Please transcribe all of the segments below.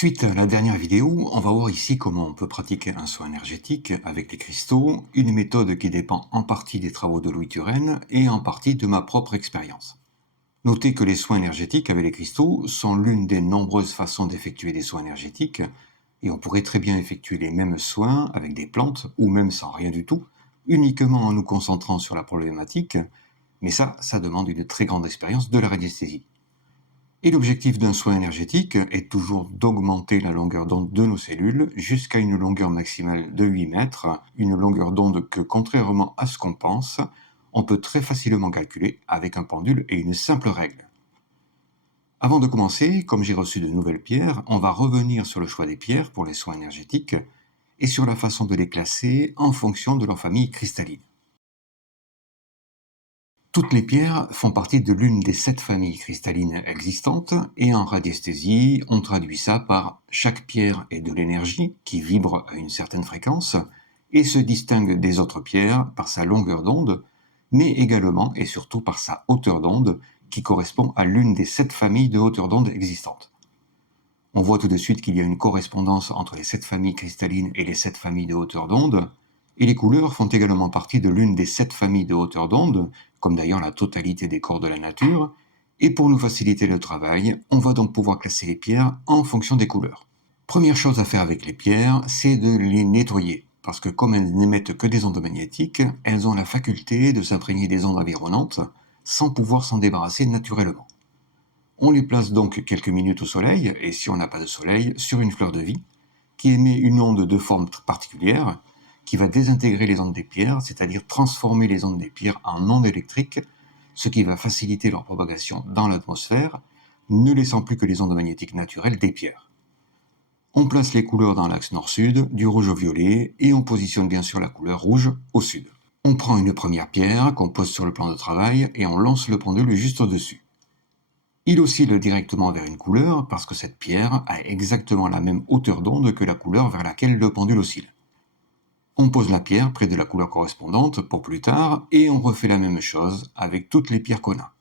Suite à la dernière vidéo, on va voir ici comment on peut pratiquer un soin énergétique avec les cristaux, une méthode qui dépend en partie des travaux de Louis Turenne et en partie de ma propre expérience. Notez que les soins énergétiques avec les cristaux sont l'une des nombreuses façons d'effectuer des soins énergétiques et on pourrait très bien effectuer les mêmes soins avec des plantes ou même sans rien du tout, uniquement en nous concentrant sur la problématique, mais ça demande une très grande expérience de la radiesthésie. Et l'objectif d'un soin énergétique est toujours d'augmenter la longueur d'onde de nos cellules jusqu'à une longueur maximale de 8 mètres, une longueur d'onde que, contrairement à ce qu'on pense, on peut très facilement calculer avec un pendule et une simple règle. Avant de commencer, comme j'ai reçu de nouvelles pierres, on va revenir sur le choix des pierres pour les soins énergétiques et sur la façon de les classer en fonction de leur famille cristalline. Toutes les pierres font partie de l'une des 7 familles cristallines existantes et en radiesthésie, on traduit ça par chaque pierre est de l'énergie qui vibre à une certaine fréquence et se distingue des autres pierres par sa longueur d'onde, mais également et surtout par sa hauteur d'onde qui correspond à l'une des 7 familles de hauteur d'onde existantes. On voit tout de suite qu'il y a une correspondance entre les 7 familles cristallines et les 7 familles de hauteur d'onde, et les couleurs font également partie de l'une des 7 familles de hauteur d'onde, comme d'ailleurs la totalité des corps de la nature, et pour nous faciliter le travail, on va donc pouvoir classer les pierres en fonction des couleurs. Première chose à faire avec les pierres, c'est de les nettoyer, parce que comme elles n'émettent que des ondes magnétiques, elles ont la faculté de s'imprégner des ondes environnantes sans pouvoir s'en débarrasser naturellement. On les place donc quelques minutes au soleil, et si on n'a pas de soleil, sur une fleur de vie, qui émet une onde de forme particulière, qui va désintégrer les ondes des pierres, c'est-à-dire transformer les ondes des pierres en ondes électriques, ce qui va faciliter leur propagation dans l'atmosphère, ne laissant plus que les ondes magnétiques naturelles des pierres. On place les couleurs dans l'axe nord-sud, du rouge au violet, et on positionne bien sûr la couleur rouge au sud. On prend une première pierre qu'on pose sur le plan de travail et on lance le pendule juste au-dessus. Il oscille directement vers une couleur parce que cette pierre a exactement la même hauteur d'onde que la couleur vers laquelle le pendule oscille. On pose la pierre près de la couleur correspondante pour plus tard et on refait la même chose avec toutes les pierres qu'on a.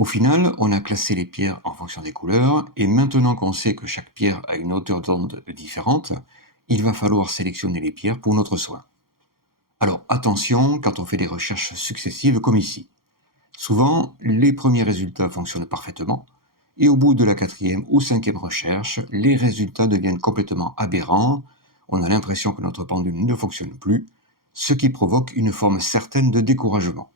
Au final, on a classé les pierres en fonction des couleurs et maintenant qu'on sait que chaque pierre a une hauteur d'onde différente, il va falloir sélectionner les pierres pour notre soin. Alors attention quand on fait des recherches successives comme ici. Souvent, les premiers résultats fonctionnent parfaitement, et au bout de la 4e ou 5e recherche, les résultats deviennent complètement aberrants, on a l'impression que notre pendule ne fonctionne plus, ce qui provoque une forme certaine de découragement.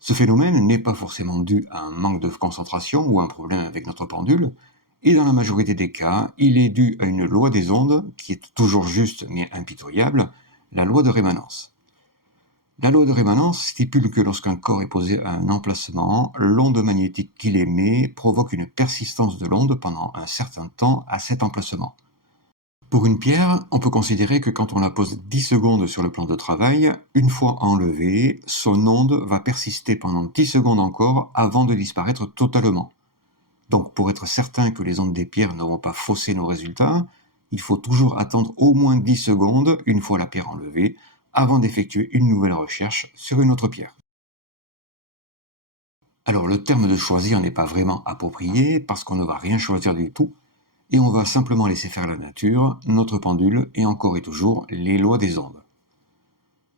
Ce phénomène n'est pas forcément dû à un manque de concentration ou un problème avec notre pendule, et dans la majorité des cas, il est dû à une loi des ondes, qui est toujours juste mais impitoyable, la loi de rémanence. La loi de rémanence stipule que lorsqu'un corps est posé à un emplacement, l'onde magnétique qu'il émet provoque une persistance de l'onde pendant un certain temps à cet emplacement. Pour une pierre, on peut considérer que quand on la pose 10 secondes sur le plan de travail, une fois enlevée, son onde va persister pendant 10 secondes encore avant de disparaître totalement. Donc pour être certain que les ondes des pierres ne vont pas fausser nos résultats, il faut toujours attendre au moins 10 secondes, une fois la pierre enlevée, avant d'effectuer une nouvelle recherche sur une autre pierre. Alors le terme de choisir n'est pas vraiment approprié parce qu'on ne va rien choisir du tout et on va simplement laisser faire la nature, notre pendule et encore et toujours les lois des ondes.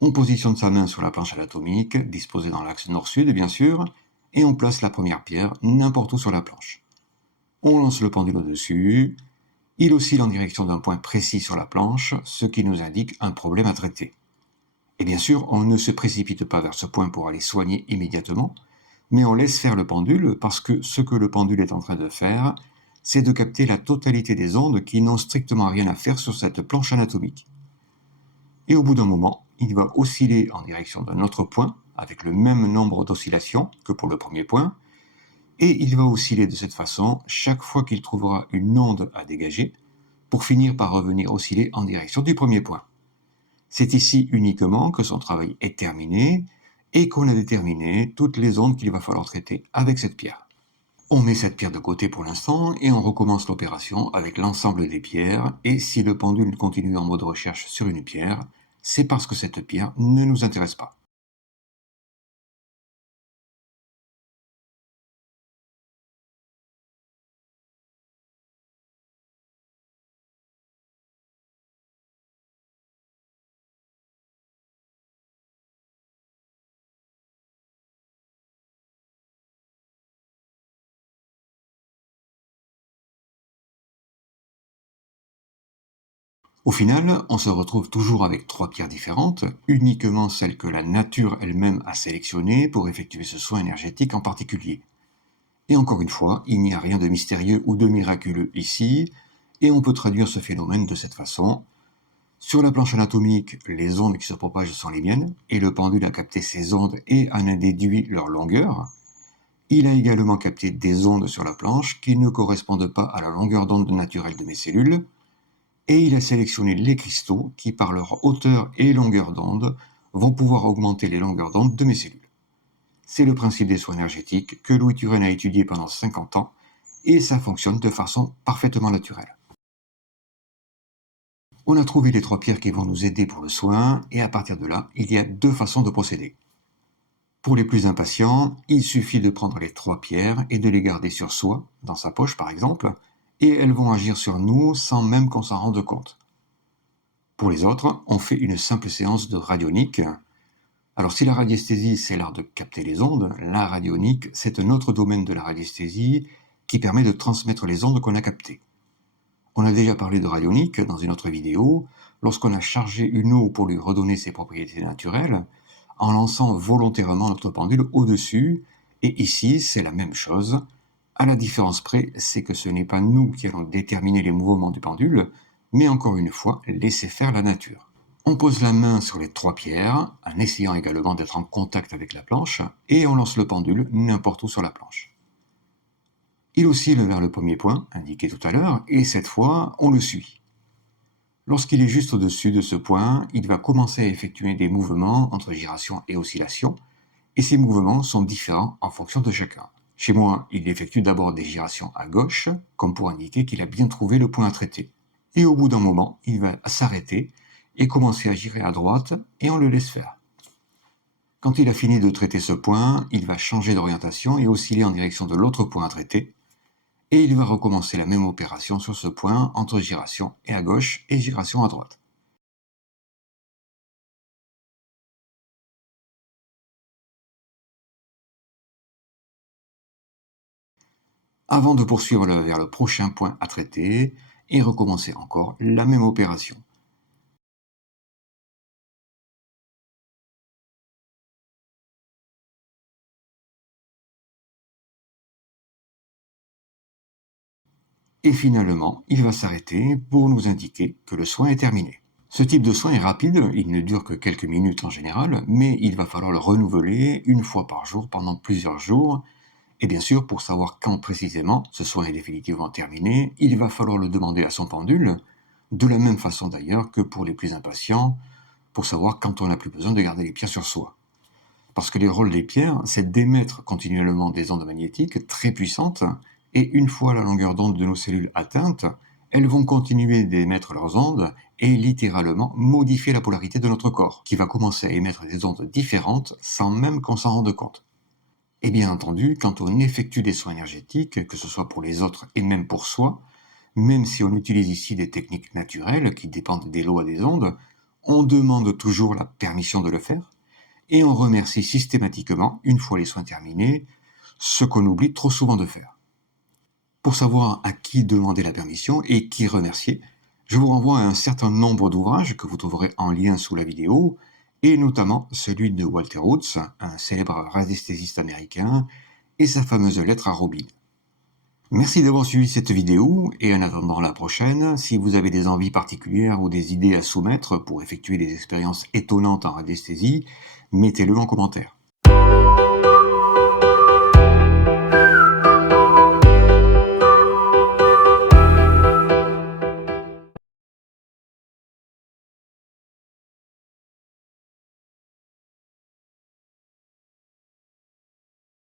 On positionne sa main sur la planche anatomique, disposée dans l'axe nord-sud bien sûr, et on place la première pierre n'importe où sur la planche. On lance le pendule au-dessus, il oscille en direction d'un point précis sur la planche, ce qui nous indique un problème à traiter. Et bien sûr, on ne se précipite pas vers ce point pour aller soigner immédiatement, mais on laisse faire le pendule parce que ce que le pendule est en train de faire, c'est de capter la totalité des ondes qui n'ont strictement rien à faire sur cette planche anatomique. Et au bout d'un moment, il va osciller en direction d'un autre point, avec le même nombre d'oscillations que pour le premier point, et il va osciller de cette façon chaque fois qu'il trouvera une onde à dégager, pour finir par revenir osciller en direction du premier point. C'est ici uniquement que son travail est terminé et qu'on a déterminé toutes les ondes qu'il va falloir traiter avec cette pierre. On met cette pierre de côté pour l'instant et on recommence l'opération avec l'ensemble des pierres, et si le pendule continue en mode recherche sur une pierre, c'est parce que cette pierre ne nous intéresse pas. Au final, on se retrouve toujours avec trois pierres différentes, uniquement celles que la nature elle-même a sélectionnées pour effectuer ce soin énergétique en particulier. Et encore une fois, il n'y a rien de mystérieux ou de miraculeux ici, et on peut traduire ce phénomène de cette façon. Sur la planche anatomique, les ondes qui se propagent sont les miennes, et le pendule a capté ces ondes et en a déduit leur longueur. Il a également capté des ondes sur la planche qui ne correspondent pas à la longueur d'onde naturelle de mes cellules, et il a sélectionné les cristaux qui, par leur hauteur et longueur d'onde, vont pouvoir augmenter les longueurs d'onde de mes cellules. C'est le principe des soins énergétiques que Louis Turenne a étudié pendant 50 ans, et ça fonctionne de façon parfaitement naturelle. On a trouvé les trois pierres qui vont nous aider pour le soin, et à partir de là, il y a deux façons de procéder. Pour les plus impatients, il suffit de prendre les trois pierres et de les garder sur soi, dans sa poche par exemple, et elles vont agir sur nous sans même qu'on s'en rende compte. Pour les autres, on fait une simple séance de radionique. Alors si la radiesthésie, c'est l'art de capter les ondes, la radionique, c'est un autre domaine de la radiesthésie qui permet de transmettre les ondes qu'on a captées. On a déjà parlé de radionique dans une autre vidéo, lorsqu'on a chargé une eau pour lui redonner ses propriétés naturelles, en lançant volontairement notre pendule au-dessus, et ici c'est la même chose. À la différence près, c'est que ce n'est pas nous qui allons déterminer les mouvements du pendule, mais encore une fois, laisser faire la nature. On pose la main sur les trois pierres, en essayant également d'être en contact avec la planche, et on lance le pendule n'importe où sur la planche. Il oscille vers le premier point, indiqué tout à l'heure, et cette fois, on le suit. Lorsqu'il est juste au-dessus de ce point, il va commencer à effectuer des mouvements entre gyration et oscillation, et ces mouvements sont différents en fonction de chacun. Chez moi, il effectue d'abord des gyrations à gauche, comme pour indiquer qu'il a bien trouvé le point à traiter. Et au bout d'un moment, il va s'arrêter et commencer à girer à droite, et on le laisse faire. Quand il a fini de traiter ce point, il va changer d'orientation et osciller en direction de l'autre point à traiter, et il va recommencer la même opération sur ce point entre gyration et à gauche et gyration à droite. Avant de poursuivre vers le prochain point à traiter et recommencer encore la même opération. Et finalement, il va s'arrêter pour nous indiquer que le soin est terminé. Ce type de soin est rapide, il ne dure que quelques minutes en général, mais il va falloir le renouveler une fois par jour pendant plusieurs jours. Et bien sûr, pour savoir quand précisément ce soin est définitivement terminé, il va falloir le demander à son pendule, de la même façon d'ailleurs que pour les plus impatients, pour savoir quand on n'a plus besoin de garder les pierres sur soi. Parce que le rôle des pierres, c'est d'émettre continuellement des ondes magnétiques très puissantes, et une fois la longueur d'onde de nos cellules atteinte, elles vont continuer d'émettre leurs ondes et littéralement modifier la polarité de notre corps, qui va commencer à émettre des ondes différentes sans même qu'on s'en rende compte. Et bien entendu, quand on effectue des soins énergétiques, que ce soit pour les autres et même pour soi, même si on utilise ici des techniques naturelles qui dépendent des lois des ondes, on demande toujours la permission de le faire, et on remercie systématiquement, une fois les soins terminés, ce qu'on oublie trop souvent de faire. Pour savoir à qui demander la permission et qui remercier, je vous renvoie à un certain nombre d'ouvrages que vous trouverez en lien sous la vidéo, et notamment celui de Walter Hoots, un célèbre radiesthésiste américain, et sa fameuse lettre à Robin. Merci d'avoir suivi cette vidéo, et en attendant la prochaine, si vous avez des envies particulières ou des idées à soumettre pour effectuer des expériences étonnantes en radiesthésie, mettez-le en commentaire.